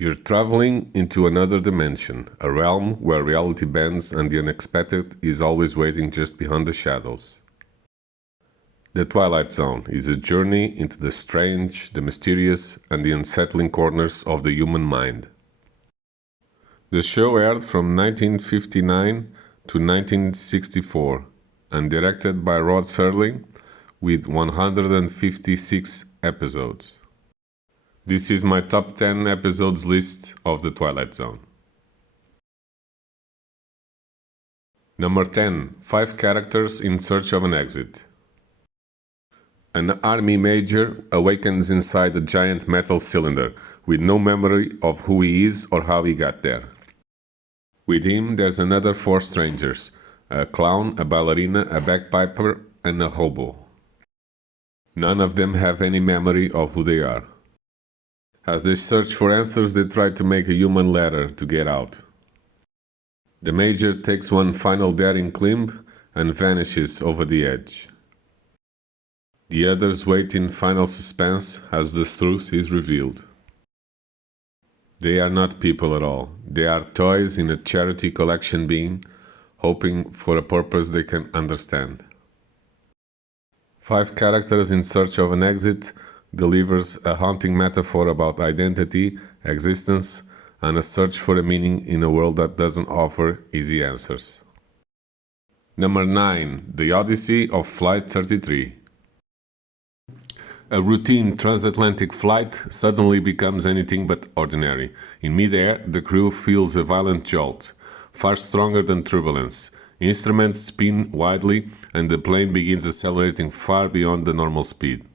You're traveling into another dimension, a realm where reality bends and the unexpected is always waiting just beyond the shadows. The Twilight Zone is a journey into the strange, the mysterious, and the unsettling corners of the human mind. The show aired from 1959 to 1964 and directed by Rod Serling with 156 episodes. This is my top 10 episodes list of The Twilight Zone. Number 10. 5 characters in search of an exit. An army major awakens inside a giant metal cylinder with no memory of who he is or how he got there. With him there's another 4 strangers, a clown, a ballerina, a bagpiper, and a hobo. None of them have any memory of who they are. As they search for answers, they try to make a human ladder to get out. The major takes one final daring climb and vanishes over the edge. The others wait in final suspense as the truth is revealed. They are not people at all. They are toys in a charity collection bin, hoping for a purpose they can understand. 5 characters in search of an exit delivers a haunting metaphor about identity, existence, and a search for a meaning in a world that doesn't offer easy answers. Number 9. The Odyssey of Flight 33. A routine transatlantic flight suddenly becomes anything but ordinary. In mid-air, the crew feels a violent jolt, far stronger than turbulence. Instruments spin wildly, and the plane begins accelerating far beyond the normal speed.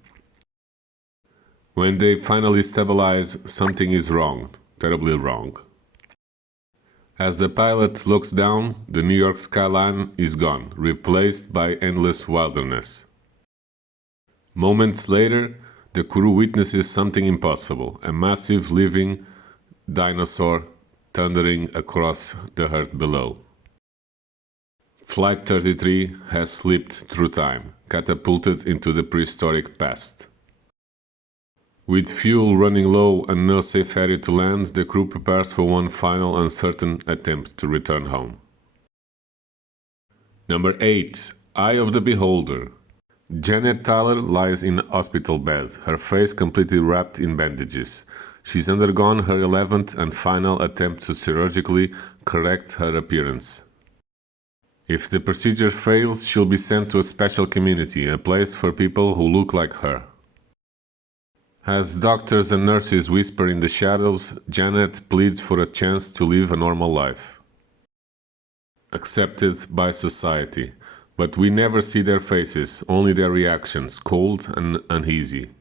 When they finally stabilize, something is wrong, terribly wrong. As the pilot looks down, the New York skyline is gone, replaced by endless wilderness. Moments later, the crew witnesses something impossible, a massive living dinosaur thundering across the earth below. Flight 33 has slipped through time, catapulted into the prehistoric past. With fuel running low and no safe area to land, the crew prepares for one final uncertain attempt to return home. Number 8. Eye of the Beholder. Janet Tyler lies in a hospital bed, her face completely wrapped in bandages. She's undergone her 11th and final attempt to surgically correct her appearance. If the procedure fails, she'll be sent to a special community, a place for people who look like her. As doctors and nurses whisper in the shadows, Janet pleads for a chance to live a normal life. Accepted by society, but we never see their faces, only their reactions, cold and uneasy.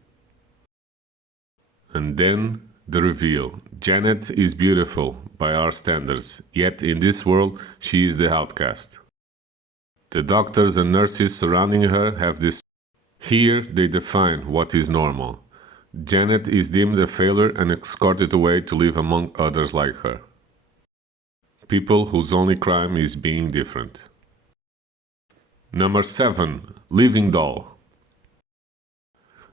And then the reveal. Janet is beautiful by our standards, yet in this world she is the outcast. The doctors and nurses surrounding her have this. Here they define what is normal. Janet is deemed a failure and escorted away to live among others like her. People whose only crime is being different. Number 7. Living Doll.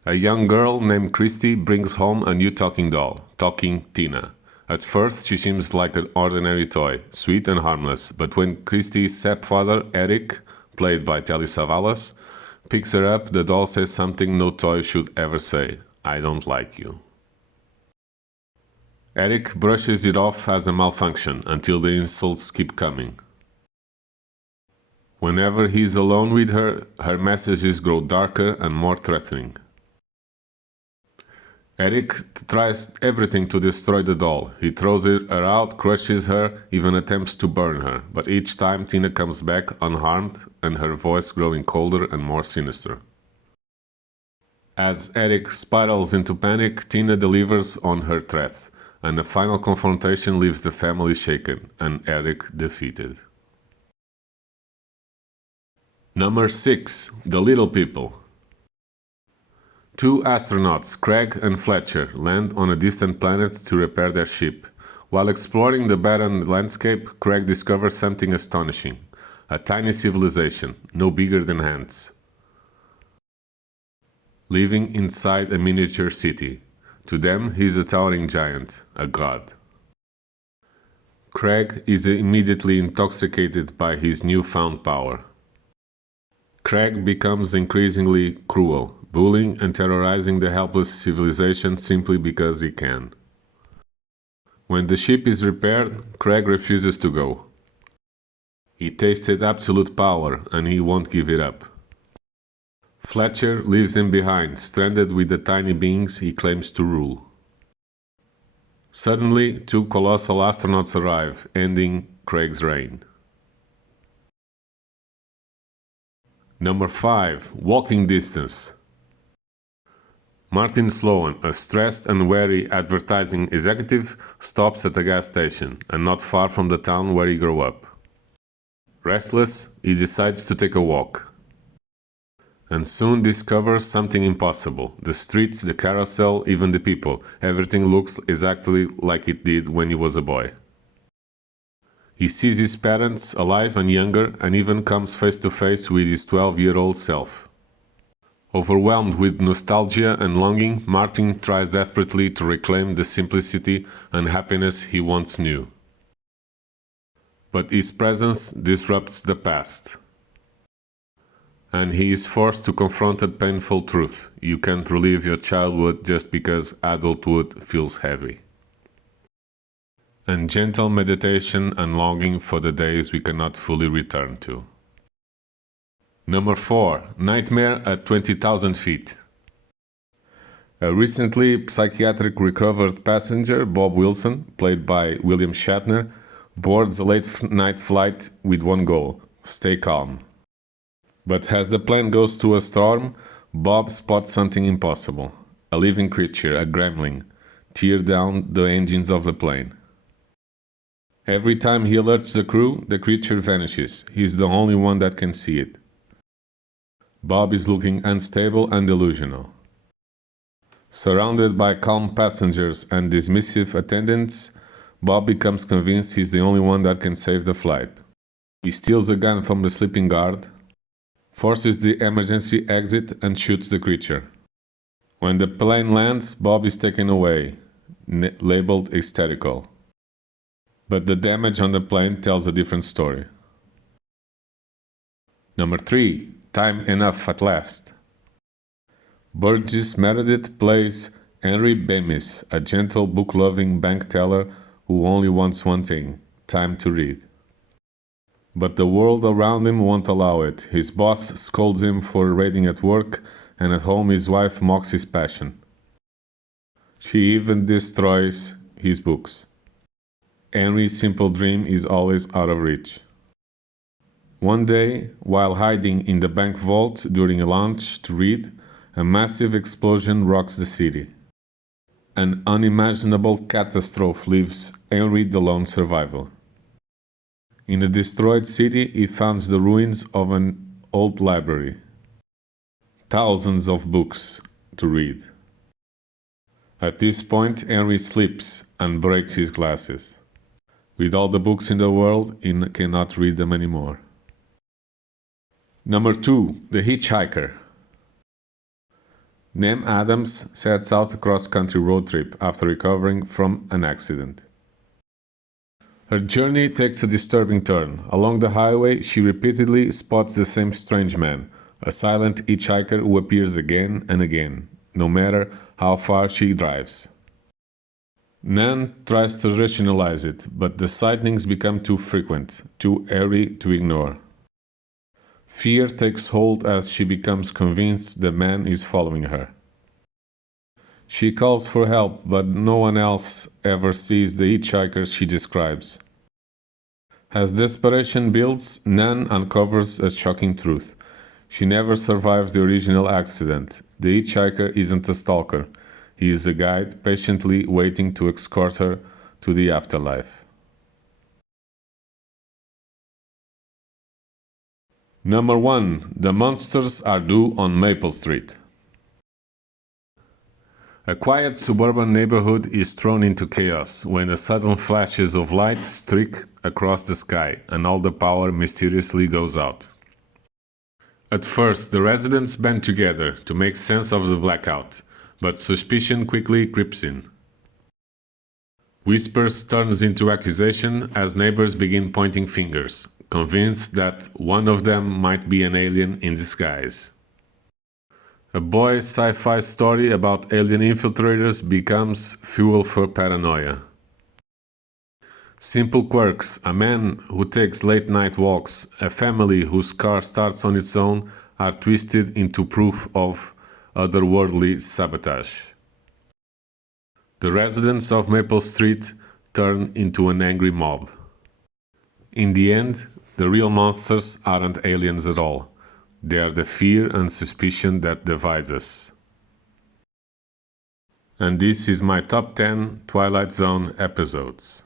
A young girl named Christy brings home a new talking doll, Talking Tina. At first she seems like an ordinary toy, sweet and harmless, but when Christy's stepfather, Eric, played by Telly Savalas, picks her up, the doll says something no toy should ever say. I don't like you. Eric brushes it off as a malfunction until the insults keep coming. Whenever he's alone with her, her messages grow darker and more threatening. Eric tries everything to destroy the doll. He throws her out, crushes her, even attempts to burn her, but each time Tina comes back unharmed and her voice growing colder and more sinister. As Eric spirals into panic, Tina delivers on her threat, and the final confrontation leaves the family shaken and Eric defeated. Number 6. The Little People. 2 astronauts, Craig and Fletcher, land on a distant planet to repair their ship. While exploring the barren landscape, Craig discovers something astonishing. A tiny civilization, no bigger than ants, living inside a miniature city. To them, he is a towering giant, a god. Craig is immediately intoxicated by his newfound power. Craig becomes increasingly cruel, bullying and terrorizing the helpless civilization simply because he can. When the ship is repaired, Craig refuses to go. He tasted absolute power and he won't give it up. Fletcher leaves him behind, stranded with the tiny beings he claims to rule. Suddenly, two colossal astronauts arrive, ending Craig's reign. Number 5. Walking Distance. Martin Sloan, a stressed and wary advertising executive, stops at a gas station, and not far from the town where he grew up. Restless, he decides to take a walk, and soon discovers something impossible. The streets, the carousel, even the people. Everything looks exactly like it did when he was a boy. He sees his parents alive and younger, and even comes face to face with his 12-year-old self. Overwhelmed with nostalgia and longing, Martin tries desperately to reclaim the simplicity and happiness he once knew. But his presence disrupts the past, and he is forced to confront a painful truth: you can't relive your childhood just because adulthood feels heavy. And gentle meditation and longing for the days we cannot fully return to. Number 4. Nightmare at 20,000 feet. A recently psychiatric recovered passenger, Bob Wilson, played by William Shatner, boards a late-night flight with one goal: stay calm. But as the plane goes through a storm, Bob spots something impossible. A living creature, a gremlin, tear down the engines of the plane. Every time he alerts the crew, the creature vanishes. He's the only one that can see it. Bob is looking unstable and delusional. Surrounded by calm passengers and dismissive attendants, Bob becomes convinced he's the only one that can save the flight. He steals a gun from the sleeping guard, forces the emergency exit, and shoots the creature. When the plane lands, Bob is taken away, labeled hysterical. But the damage on the plane tells a different story. Number 3. Time Enough at Last. Burgess Meredith plays Henry Bemis, a gentle book-loving bank teller who only wants one thing: time to read. But the world around him won't allow it. His boss scolds him for reading at work, and at home his wife mocks his passion. She even destroys his books. Henry's simple dream is always out of reach. One day, while hiding in the bank vault during a lunch to read, a massive explosion rocks the city. An unimaginable catastrophe leaves Henry the lone survivor. In the destroyed city, he finds the ruins of an old library. Thousands of books to read. At this point, Henry slips and breaks his glasses. With all the books in the world, he cannot read them anymore. Number 2. The Hitchhiker. Nam Adams sets out a cross-country road trip after recovering from an accident. Her journey takes a disturbing turn. Along the highway, she repeatedly spots the same strange man, a silent hitchhiker who appears again and again, no matter how far she drives. Nan tries to rationalize it, but the sightings become too frequent, too eerie to ignore. Fear takes hold as she becomes convinced the man is following her. She calls for help, but no one else ever sees the hitchhiker she describes. As desperation builds, Nan uncovers a shocking truth. She never survived the original accident. The hitchhiker isn't a stalker. He is a guide patiently waiting to escort her to the afterlife. Number 1. The Monsters Are Due on Maple Street. A quiet suburban neighborhood is thrown into chaos when the sudden flashes of light streak across the sky and all the power mysteriously goes out. At first, the residents band together to make sense of the blackout, but suspicion quickly creeps in. Whispers turns into accusation as neighbors begin pointing fingers, convinced that one of them might be an alien in disguise. A boy sci-fi story about alien infiltrators becomes fuel for paranoia. Simple quirks, a man who takes late-night walks, a family whose car starts on its own are twisted into proof of otherworldly sabotage. The residents of Maple Street turn into an angry mob. In the end, the real monsters aren't aliens at all. They are the fear and suspicion that divides us. And this is my top 10 Twilight Zone episodes.